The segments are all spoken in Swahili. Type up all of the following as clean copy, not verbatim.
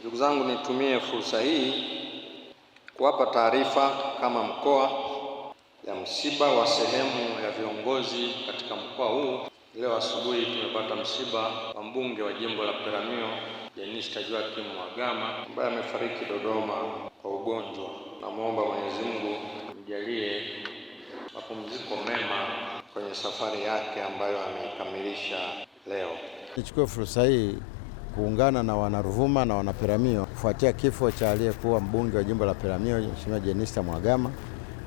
Ndugu zangu, nitumie fursa hii kuwapa taarifa kama mkoa ya msiba wa sehemu ya viongozi katika mkoa huu. Leo asubuhi tumepata msiba wa mbunge wa jimbo la Peramiho Jenista Joakim Mhagama ambaye amefariki Dodoma kwa ugonjwa. Namuomba Mwenyezi Mungu amjalie mapumziko mema kwenye safari yake ambayo ameikamilisha leo. Nichukue fursa hii kuungana na Wanaruvuma na Wanaperamiho kufuatia kifo cha aliyekuwa mbunge wa jimbo la Peramiho Mheshimiwa Jenista Mhagama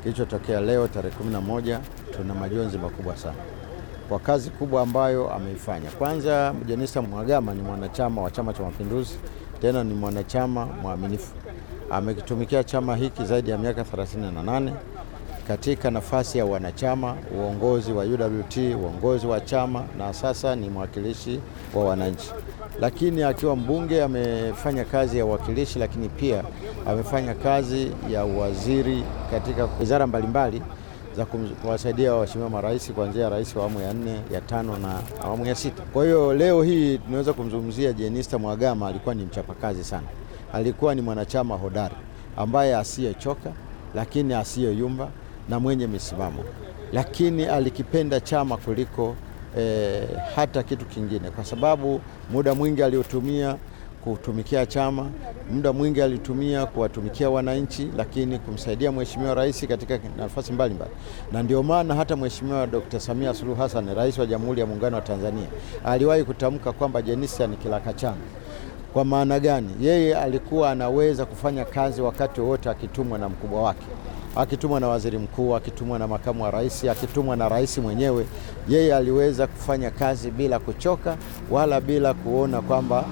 kilichotokea leo tarehe 11. Tuna majonzi makubwa sana kwa kazi kubwa ambayo ameifanya. Kwanza, Jenista Mhagama ni mwanachama wa Chama cha Mapinduzi, tena ni mwanachama mwaminifu. Amekitumikia chama hiki zaidi ya miaka 38 katika nafasi ya wanachama, uongozi wa UWT, uongozi wa chama, na sasa ni mwakilishi wa wananchi. Lakini akiwa mbunge amefanya kazi ya uwakilishi, lakini pia amefanya kazi ya uwaziri katika wizara mbalimbali za kuwasaidia waheshimiwa marais, kuanzia rais wa awamu ya 4, ya 5 na awamu ya 6. Kwa hiyo leo hii tunaweza kumzungumzia Jenista Mhagama. Alikuwa ni mchapakazi sana, alikuwa ni mwanachama hodari ambaye asiyechoka, lakini asiyeyumba na mwenye misimamo, lakini alikipenda chama kuliko hata kitu kingine, kwa sababu muda mwingi aliotumia kutumikia chama, muda mwingi alitumia kuwatumikia wananchi, lakini kumsaidia Mheshimiwa Rais katika nafasi mbalimbali. Na ndio maana hata Mheshimiwa Dr. Samia Suluhu Hassan, Rais wa Jamhuri ya Muungano wa Tanzania, aliwahi kutamka kwamba Jenista ni kilaka chama. Kwa maana gani? Yeye alikuwa anaweza kufanya kazi wakati wote akitumwa na mkubwa wake, akitumwa na waziri mkuu, akitumwa na makamu wa rais, akitumwa na rais mwenyewe. Yeye aliweza kufanya kazi bila kuchoka wala bila kuona kwamba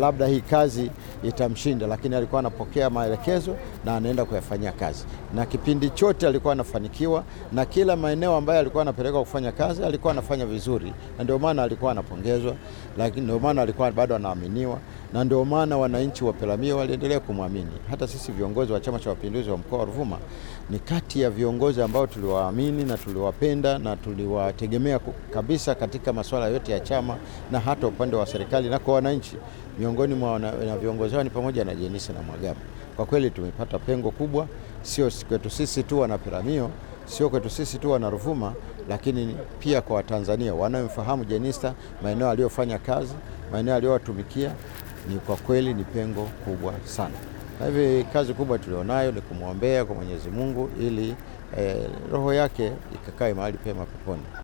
labda hii kazi itamshinda, lakini alikuwa anapokea maelekezo na anaenda kuyafanyia kazi, na kipindi chote alikuwa anafanikiwa, na kila maeneo ambayo alikuwa anapeleka kufanya kazi alikuwa anafanya vizuri, na ndio maana alikuwa anapongezwa, lakini ndio maana alikuwa bado anaaminiwa, na ndio maana wananchi wa Peramiho waliendelea kumwamini. Hata sisi viongozi wa Chama cha Mapinduzi wa mkoa wa Ruvuma ni kati ya viongozi ambao tuliwaamini na tuliwapenda na tuliwategemea kabisa katika masuala yote ya chama na hata upande wa serikali na kwa wananchi. Miongoni mwa viongozi hao ni pamoja na Jenista na Mhagama. Kwa kweli tumepata pengo kubwa, sio kwetu sisi tu wana Peramiho, sio kwetu sisi tu wana Ruvuma, lakini pia kwa Watanzania wanaomfahamu Jenista, maeneo aliyofanya kazi, maeneo aliyowatumikia. Ni kwa kweli ni pengo kubwa sana. Na hivi kazi kubwa tulionayo ni kumwombea kwa Mwenyezi Mungu ili roho yake ikakae mahali pema peponi.